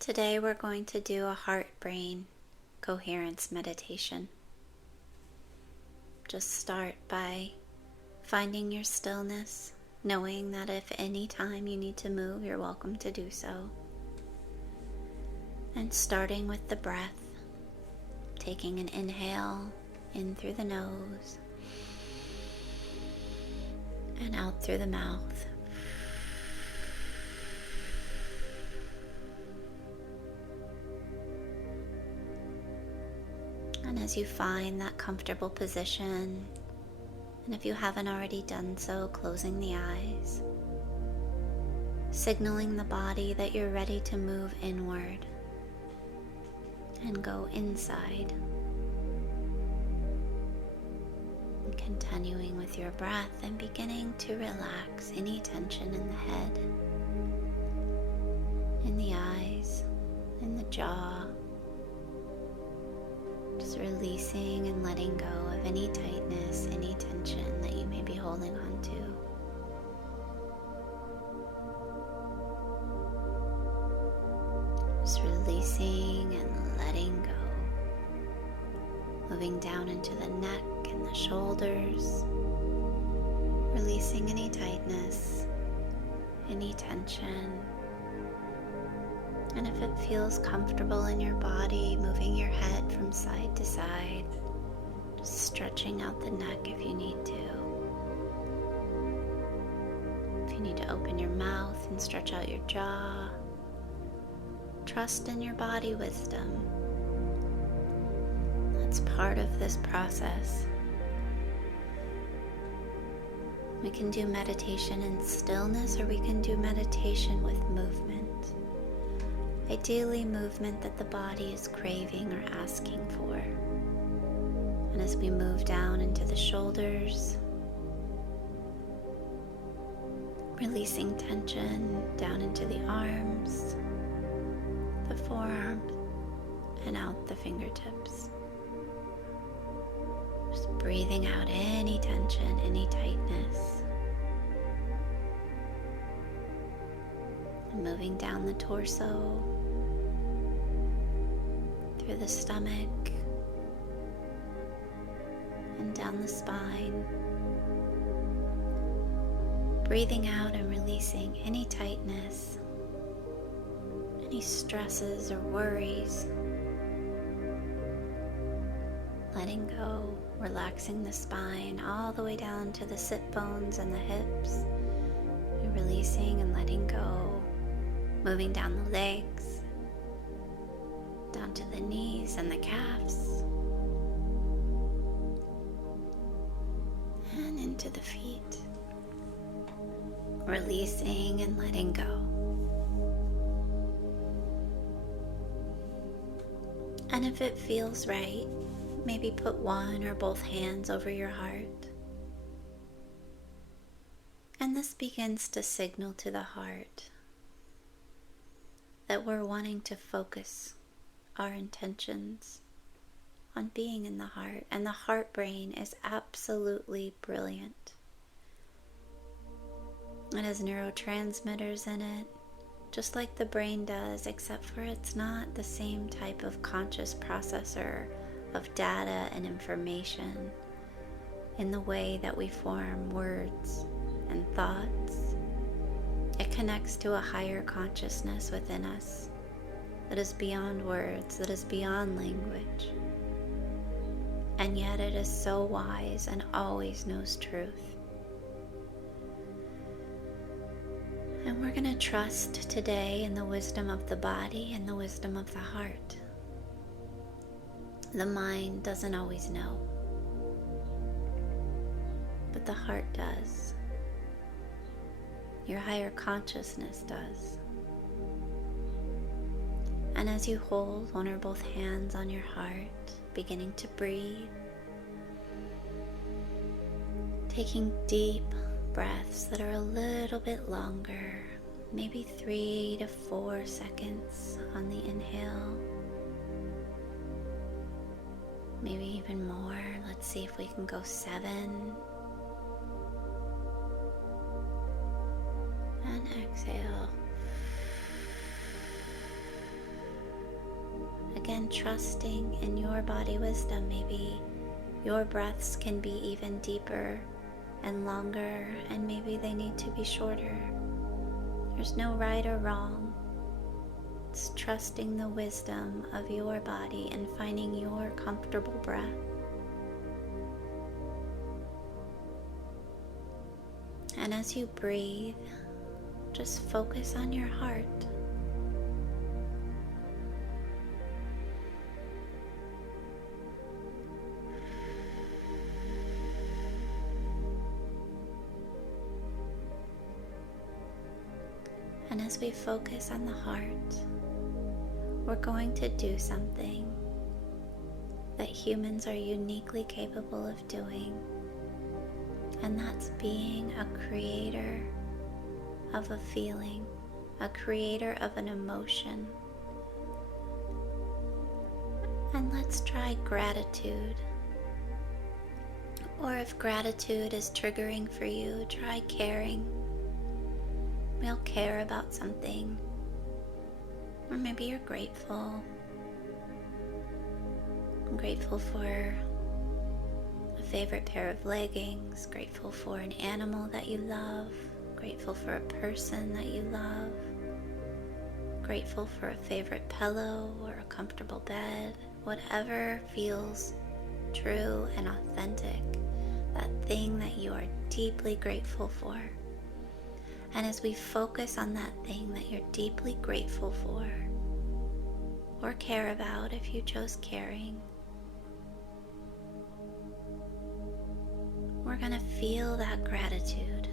Today we're going to do a heart-brain coherence meditation. Just start by finding your stillness, knowing that if any time you need to move, you're welcome to do so. And starting with the breath, taking an inhale in through the nose and out through the mouth. And as you find that comfortable position, and if you haven't already done so, closing the eyes, signaling the body that you're ready to move inward and go inside. And continuing with your breath and beginning to relax any tension in the head, in the eyes, in the jaw. Just releasing and letting go of any tightness, any tension that you may be holding on to. Just releasing and letting go. Moving down into the neck and the shoulders. Releasing any tightness, any tension. And if it feels comfortable in your body, moving your head from side to side, just stretching out the neck if you need to. If you need to open your mouth and stretch out your jaw, trust in your body wisdom. That's part of this process. We can do meditation in stillness, or we can do meditation with movement. Ideally, movement that the body is craving or asking for. And as we move down into the shoulders, releasing tension down into the arms, the forearms, and out the fingertips. Just breathing out any tension, any tightness. And moving down the torso, through the stomach, and down the spine. Breathing out and releasing any tightness, any stresses or worries. Letting go, relaxing the spine all the way down to the sit bones and the hips. You're releasing and letting go, moving down the legs, down to the knees and the calves, and into the feet. Releasing and letting go. And if it feels right, maybe put one or both hands over your heart. And this begins to signal to the heart that we're wanting to focus our intentions on being in the heart. And the heart brain is absolutely brilliant. It has neurotransmitters in it, just like the brain does, except for it's not the same type of conscious processor of data and information in the way that we form words and thoughts. It connects to a higher consciousness within us that is beyond words, that is beyond language. And yet it is so wise and always knows truth. And we're going to trust today in the wisdom of the body and the wisdom of the heart. The mind doesn't always know, but the heart does. Your higher consciousness does. And as you hold one or both hands on your heart, beginning to breathe, taking deep breaths that are a little bit longer, maybe 3 to 4 seconds on the inhale, maybe even more. Let's see if we can go 7. And exhale. again, trusting in your body wisdom. Maybe your breaths can be even deeper and longer, and maybe they need to be shorter. There's no right or wrong. It's trusting the wisdom of your body and finding your comfortable breath. And as you breathe, just focus on your heart. And as we focus on the heart, we're going to do something that humans are uniquely capable of doing, and that's being a creator of a feeling, a creator of an emotion. And let's try gratitude. Or if gratitude is triggering for you, try caring. We'll care about something. Or maybe you're grateful. I'm grateful for a favorite pair of leggings, grateful for an animal that you love, grateful for a person that you love, grateful for a favorite pillow or a comfortable bed, whatever feels true and authentic, that thing that you are deeply grateful for. And as we focus on that thing that you're deeply grateful for, or care about if you chose caring, we're going to feel that gratitude.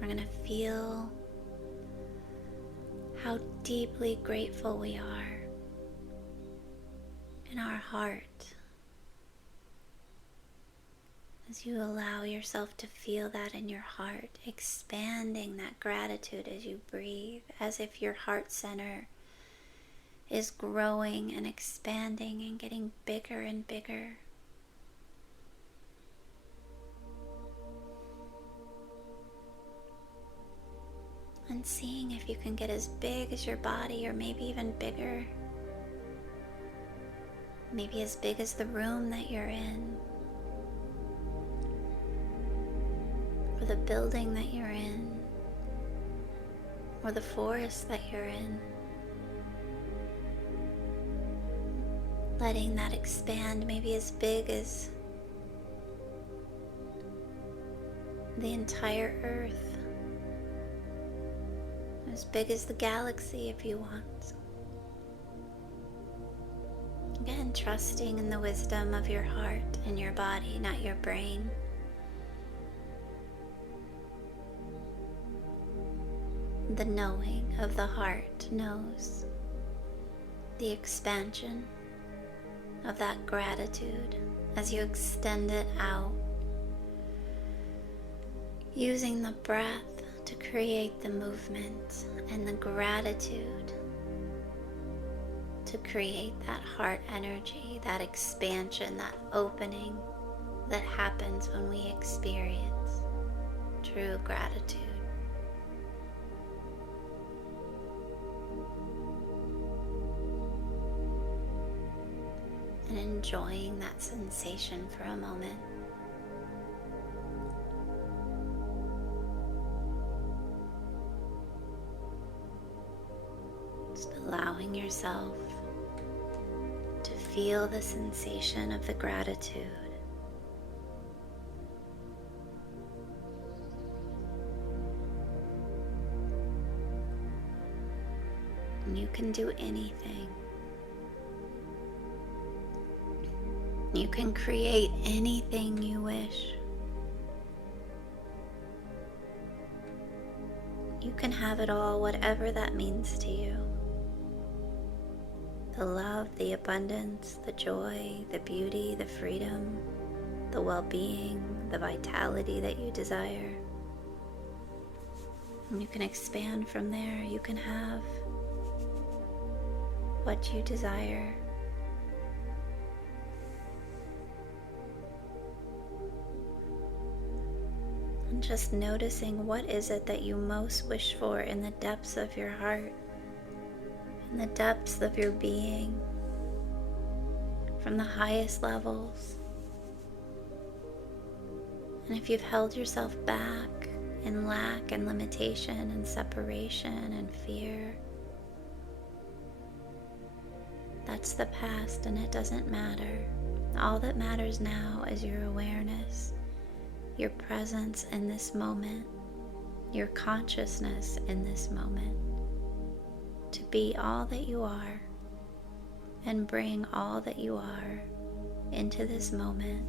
We're going to feel how deeply grateful we are in our heart. As you allow yourself to feel that in your heart, expanding that gratitude as you breathe, as if your heart center is growing and expanding and getting bigger and bigger. And seeing if you can get as big as your body, or maybe even bigger. Maybe as big as the room that you're in, or the building that you're in, or the forest that you're in. Letting that expand, maybe as big as the entire earth, as big as the galaxy if you want. Again, trusting in the wisdom of your heart and your body, not your brain. The knowing of the heart knows the expansion of that gratitude as you extend it out, using the breath to create the movement and the gratitude to create that heart energy, that expansion, that opening that happens when we experience true gratitude. And enjoying that sensation for a moment. Just allowing yourself to feel the sensation of the gratitude. And you can do anything. You can create anything you wish. You can have it all, whatever that means to you. The love, the abundance, the joy, the beauty, the freedom, the well-being, the vitality that you desire. And you can expand from there. You can have what you desire. And just noticing, what is it that you most wish for in the depths of your heart, in the depths of your being. from the highest levels. And if you've held yourself back in lack and limitation and separation and fear, that's the past and it doesn't matter. All that matters now is your awareness, your presence in this moment, your consciousness in this moment, to be all that you are and bring all that you are into this moment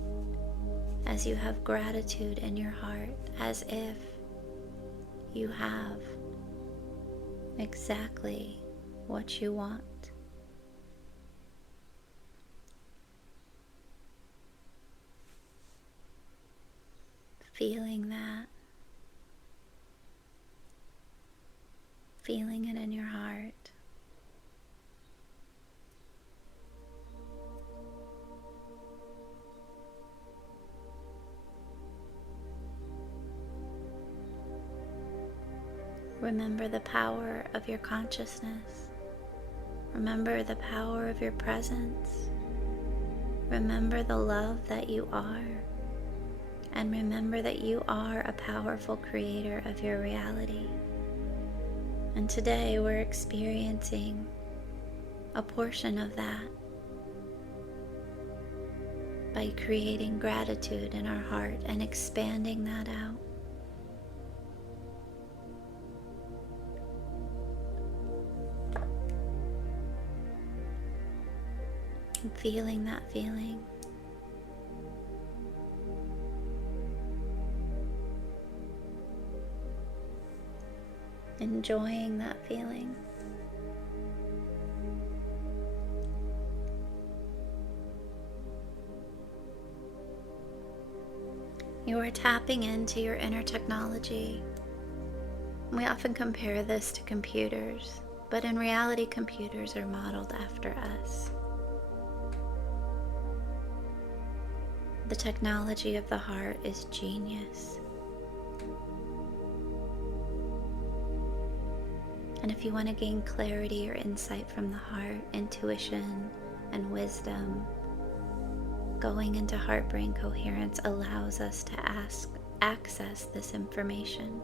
as you have gratitude in your heart, as if you have exactly what you want. Feeling that, feeling it in your heart. Remember the power of your consciousness. Remember the power of your presence. Remember the love that you are. And remember that you are a powerful creator of your reality. And today we're experiencing a portion of that by creating gratitude in our heart and expanding that out. And feeling that feeling. Enjoying that feeling. You are tapping into your inner technology. We often compare this to computers, but in reality, computers are modeled after us. The technology of the heart is genius. And if you want to gain clarity or insight from the heart, intuition and wisdom, going into heart-brain coherence allows us to access this information.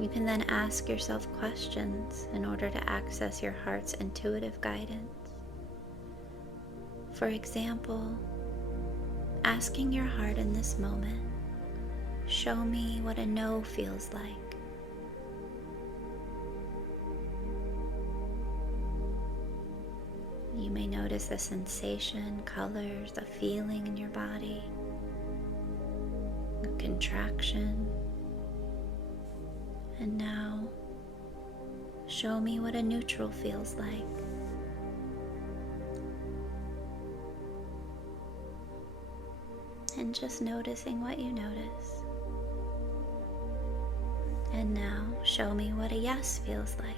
You can then ask yourself questions in order to access your heart's intuitive guidance. For example, asking your heart in this moment, show me what a no feels like. You may notice a sensation, colors, a feeling in your body, a contraction. And now, show me what a neutral feels like. And just noticing what you notice. And now, show me what a yes feels like.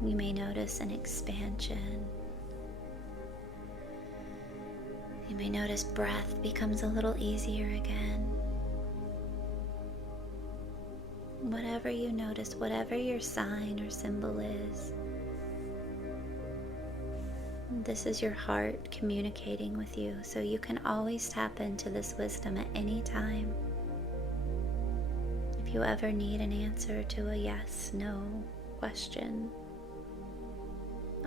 You may notice an expansion. You may notice breath becomes a little easier again. Whatever you notice, whatever your sign or symbol is, this is your heart communicating with you, so you can always tap into this wisdom at any time. If you ever need an answer to a yes, no question,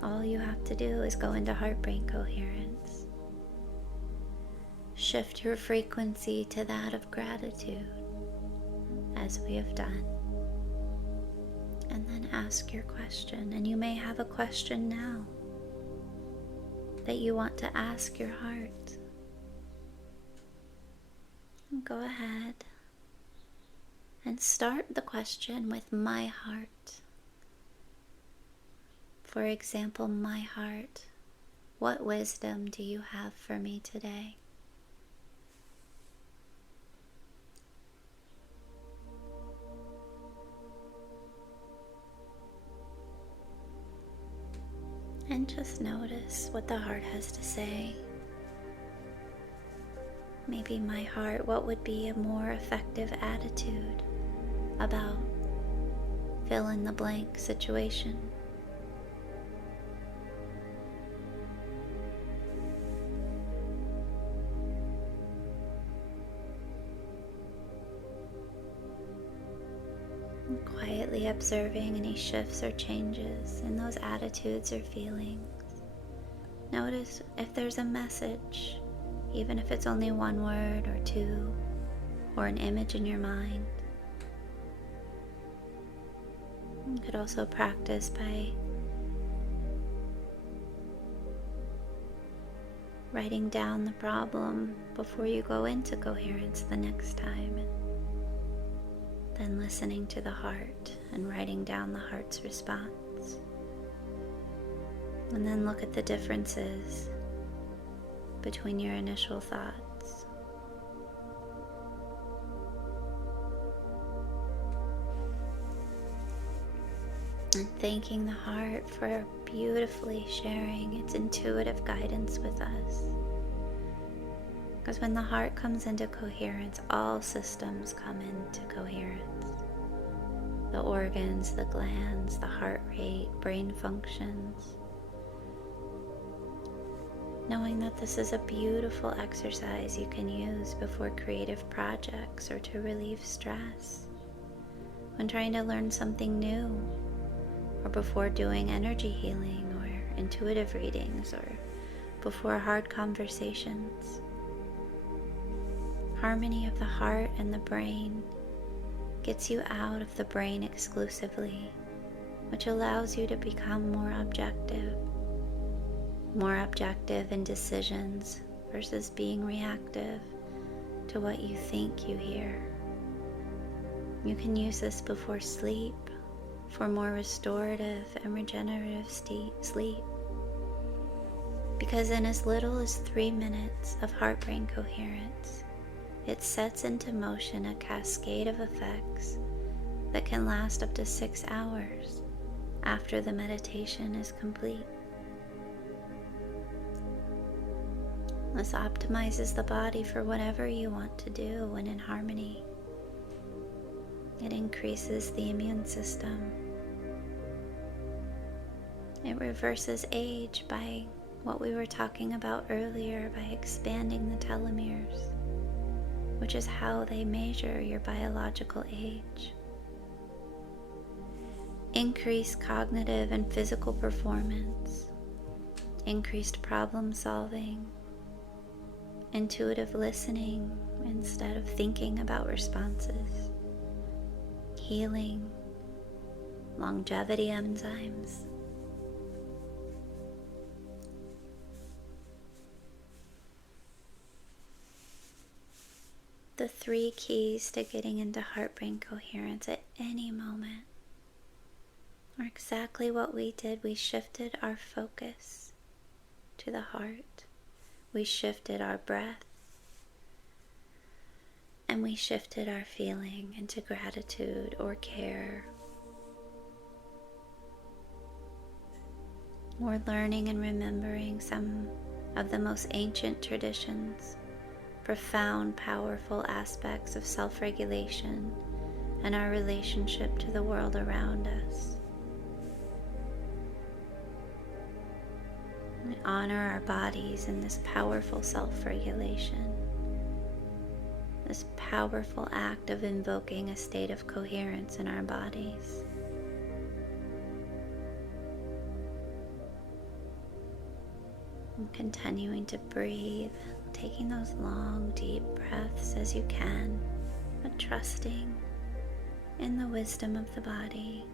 all you have to do is go into heart-brain coherence. Shift your frequency to that of gratitude, as we have done. And then ask your question. And you may have a question now that you want to ask your heart. And go ahead and start the question with my heart. For example, my heart, what wisdom do you have for me today? And just notice what the heart has to say. Maybe my heart, what would be a more effective attitude about fill in the blank situation. And quietly observing any shifts or changes in those attitudes or feelings. Notice if there's a message, even if it's only one word or two, or an image in your mind. You could also practice by writing down the problem before you go into coherence the next time. Then listening to the heart and writing down the heart's response. And then look at the differences between your initial thoughts. And thanking the heart for beautifully sharing its intuitive guidance with us. Because when the heart comes into coherence, all systems come into coherence. The organs, the glands, the heart rate, brain functions. Knowing that this is a beautiful exercise you can use before creative projects or to relieve stress, when trying to learn something new, or before doing energy healing or intuitive readings, or before hard conversations. Harmony of the heart and the brain gets you out of the brain exclusively, which allows you to become more objective in decisions versus being reactive to what you think you hear. You can use this before sleep for more restorative and regenerative sleep. Because in as little as 3 minutes of heart-brain coherence, it sets into motion a cascade of effects that can last up to 6 hours after the meditation is complete. This optimizes the body for whatever you want to do when in harmony. It increases the immune system. It reverses age by what we were talking about earlier, by expanding the telomeres, which is how they measure your biological age. Increased cognitive and physical performance, increased problem solving, intuitive listening instead of thinking about responses, healing, longevity enzymes. The 3 keys to getting into heart-brain coherence at any moment are exactly what we did. We shifted our focus to the heart. We shifted our breath. And we shifted our feeling into gratitude or care. We're learning and remembering some of the most ancient traditions, profound, powerful aspects of self-regulation and our relationship to the world around us. We honor our bodies in this powerful self-regulation, this powerful act of invoking a state of coherence in our bodies. And continuing to breathe, taking those long, deep breaths as you can, but trusting in the wisdom of the body.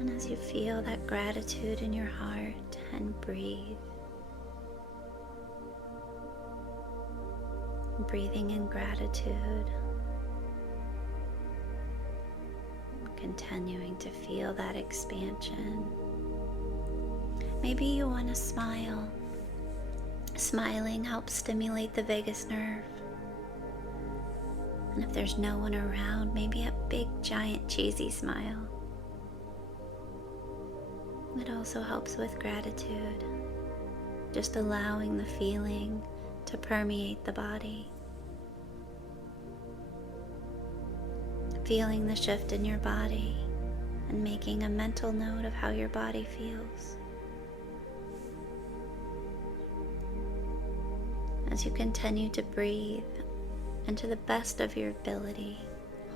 And as you feel that gratitude in your heart and breathe, breathing in gratitude, continuing to feel that expansion. Maybe you want to smile. Smiling helps stimulate the vagus nerve. And if there's no one around, maybe a big, giant, cheesy smile. It also helps with gratitude, just allowing the feeling to permeate the body. Feeling the shift in your body and making a mental note of how your body feels. As you continue to breathe, and to the best of your ability,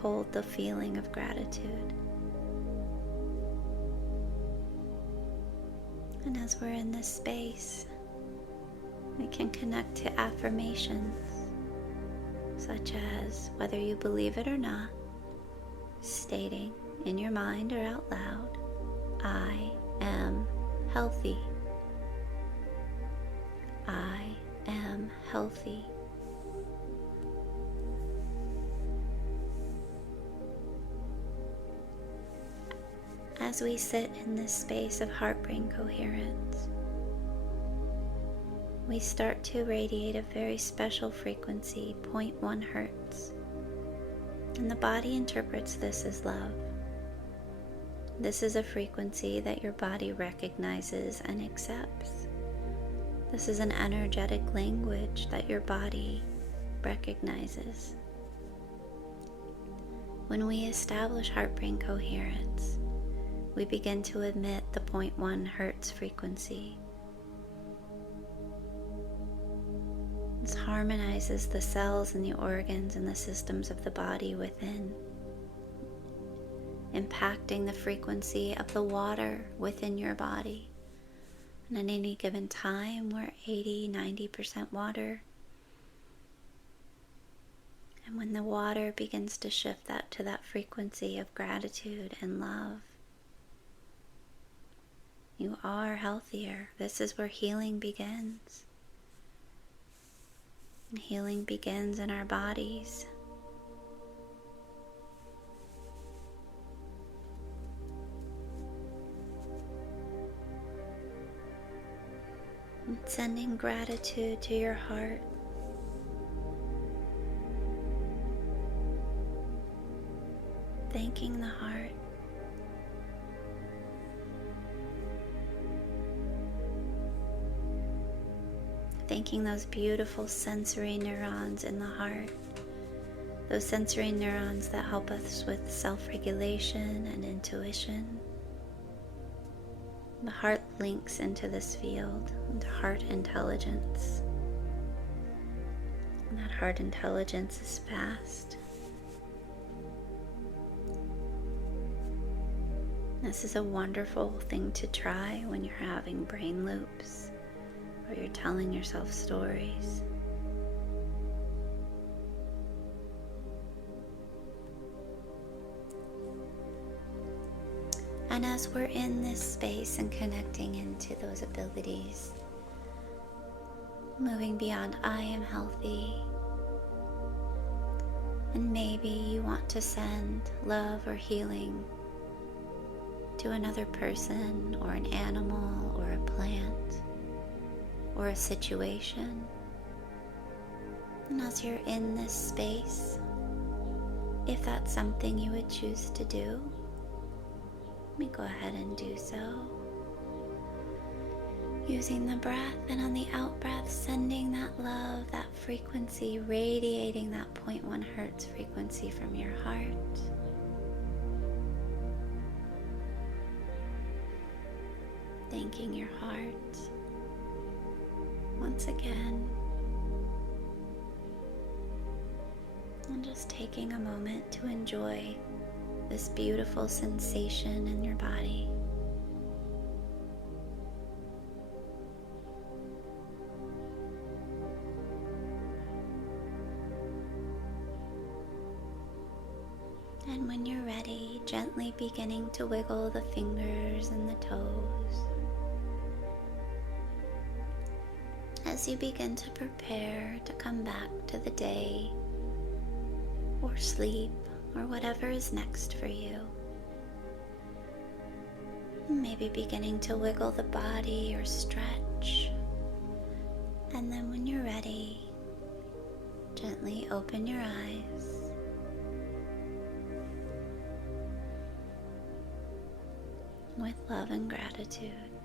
hold the feeling of gratitude. And as we're in this space, we can connect to affirmations, such as, whether you believe it or not, stating in your mind or out loud, I am healthy. I am healthy. As we sit in this space of heart-brain coherence, we start to radiate a very special frequency, 0.1 hertz. And the body interprets this as love. This is a frequency that your body recognizes and accepts. This is an energetic language that your body recognizes. When we establish heart-brain coherence, we begin to emit the 0.1 hertz frequency. This harmonizes the cells and the organs and the systems of the body within, impacting the frequency of the water within your body. And at any given time, we're 80-90% water. And when the water begins to shift that to that frequency of gratitude and love, you are healthier. This is where healing begins. And healing begins in our bodies. And sending gratitude to your heart. Thanking the heart. Thanking those beautiful sensory neurons in the heart. Those sensory neurons that help us with self-regulation and intuition. The heart links into this field, into heart intelligence. And that heart intelligence is fast. This is a wonderful thing to try when you're having brain loops or you're telling yourself stories. And as we're in this space and connecting into those abilities, moving beyond I am healthy, and maybe you want to send love or healing to another person or an animal or a plant or a situation. And as you're in this space, if that's something you would choose to do, let me go ahead and do so. Using the breath, and on the out breath, sending that love, that frequency, radiating that 0.1 hertz frequency from your heart. Thanking your heart once again. And just taking a moment to enjoy this beautiful sensation in your body. And when you're ready, gently beginning to wiggle the fingers and the toes as you begin to prepare to come back to the day or sleep or whatever is next for you. Maybe beginning to wiggle the body or stretch. And then when you're ready, gently open your eyes with love and gratitude.